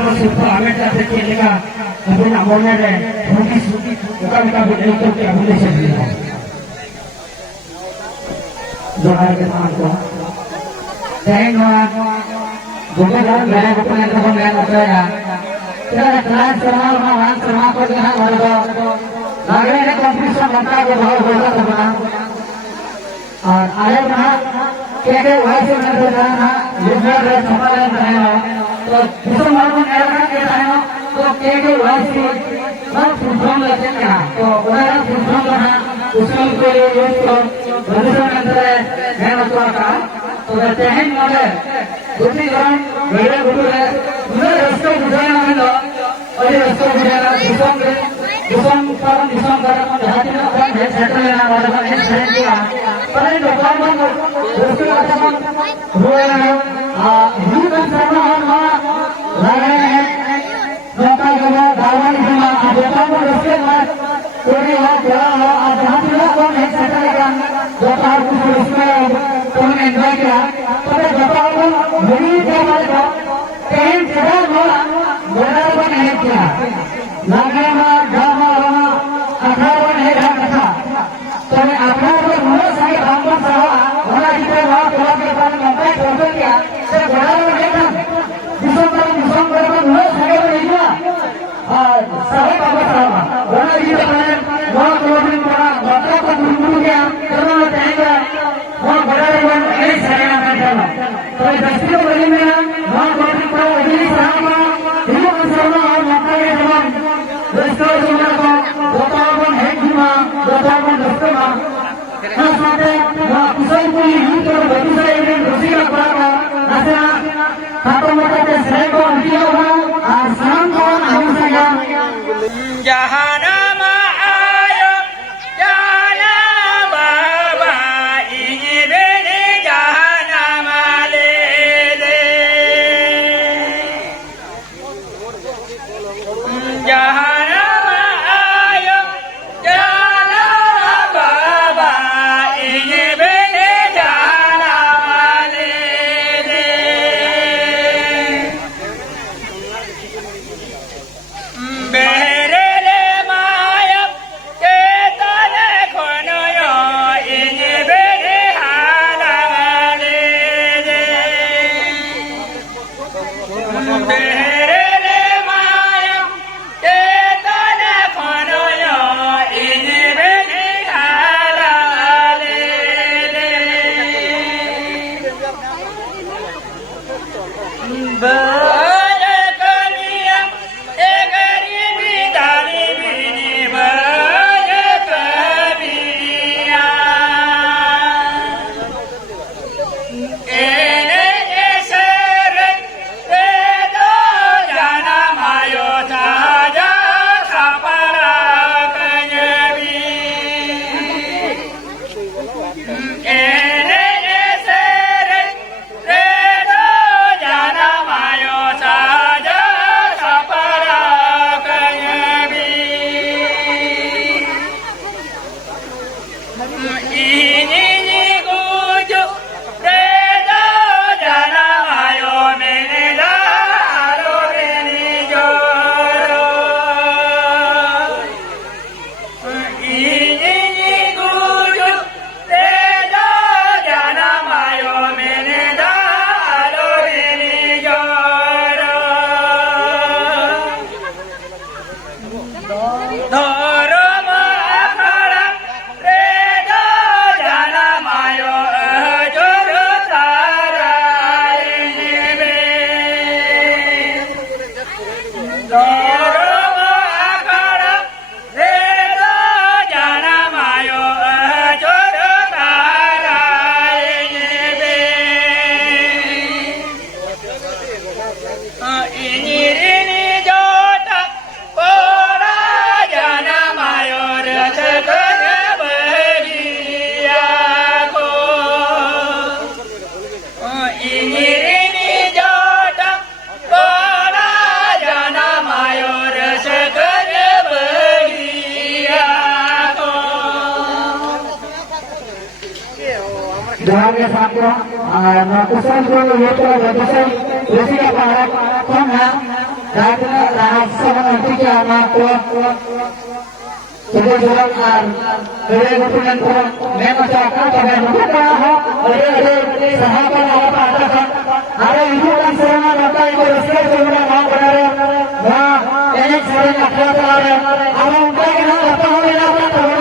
को सिर्फ हमें चाहते कि लेगा अभी ना बोलने रहे होगी सूटी का भी नहीं तो क्या बोले से दिया जोहार के साथ को thank you बुकेदार मेरे को ने को मैं बताया तेरा क्लास शर्मा को यहाँ भर दो आगे ने कंपटीशन बनता है बहुत होगा था और आगे ना के वैसे में तो जाना यूजर रे संभाले रहे तो किसी मालूम नहीं रहा के रहे तो के वैसे सब फुटबॉल लेते हैं तो उधर फुटबॉल ना उसको के लिए तो भविष्य में अंदर है ना का तो रहते हैं मगर दूसरी ग्राउंड मेरे गुरु है उधर उसको बुझाना है तो और ये उसको बुझाना दिसम पर जहां में अपन है सेंटर लेना वाला है सेंटर किया पर ये डॉक्टर उसके बाद हुए हैं हिंदू शर्मा और लग रहे हैं डॉक्टर को दावनी हुआ डॉक्टर को उसके बाद कोई और क्या हो जहां में कौन है सेंटर लगा डॉक्टर को उसमें कौन एंजॉय किया तो डॉक्टर को मेरी जगह को कहीं जगह हो मेरा को नहीं किया लगे में ड्रामा होना अठारह है कथा तो मैं अठारह में सही काम कर रहा होना जितने वहां कोला के बाद कंप्लीट हो गया से बड़ा में देखा दिसंबर में मैं सही नहीं हुआ और सही काम कर रहा होना जितने मैंने वहां कोला बड़ा बड़ा को गुरु गया करना चाहेंगे वहां बड़ा में नहीं सही ना करना तो दस्ती बड़ी में वहां कोला को अगली साहब हिंदू शर्मा और मक्का के जवान दोस्तों दोतावन है जीवा दोतावन दोस्तों खास बात है किसी को हिंदू और दूसरे एक दूसरी का पड़ा ऐसा खातों में के सही को दिया हुआ आसान को हम सगा जहानाम आयो जाना बाबा इन्हीं बेने जहानाम ले दे जहानाम आयो जाना बाबा इन्हीं बेने जहानाम ले दे बेरे माया के तले खोनो इन्हीं बेने हालाम ले दे बेरे माया के तले खोनो इन्हीं बेने हालाम ले दे बारे कमिया एक गरीबी दानी बीनी बारे कमिया एने एसर ते दो जाना मायो ताजा सापरा कन्यबी एने एसर ते दो जाना मायो ताजा सापरा कन्यबी इन्हीं गुजो रेदो जाना मायो मेरे दारो मेरी जोरो इन्हीं गुजो रेदो जाना मायो मेरे दारो मेरी जोरो धरो माखड़ा रेदो जाना मायो जोरो तारा इन्हीं धरो माखड़ा रेदो जाना मायो जोरो तारा इन्हीं जोटा पोरा जाना मायो रथ कर बगिया को इन्हीं जोटा पोरा जाना मायो रथ कर बगिया को जहां के साथियों कुशल को ये तो वैसे का कौन है Karena rasa mengerti anak tua sudah jual ar dari bukan orang memang cakap pada mereka ada sahabat apa kan ada ibu dan seorang mata ibu resmi seorang mau benar wah ini seorang akhwat ada apa untuk kita apa boleh apa tahu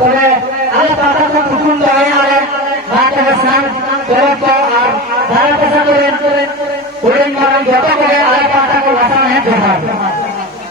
boleh ada kata kan hukum jaya ada mata kesan berapa ar dari kesan boleh orang jatuh boleh ada kata kelasan yang benar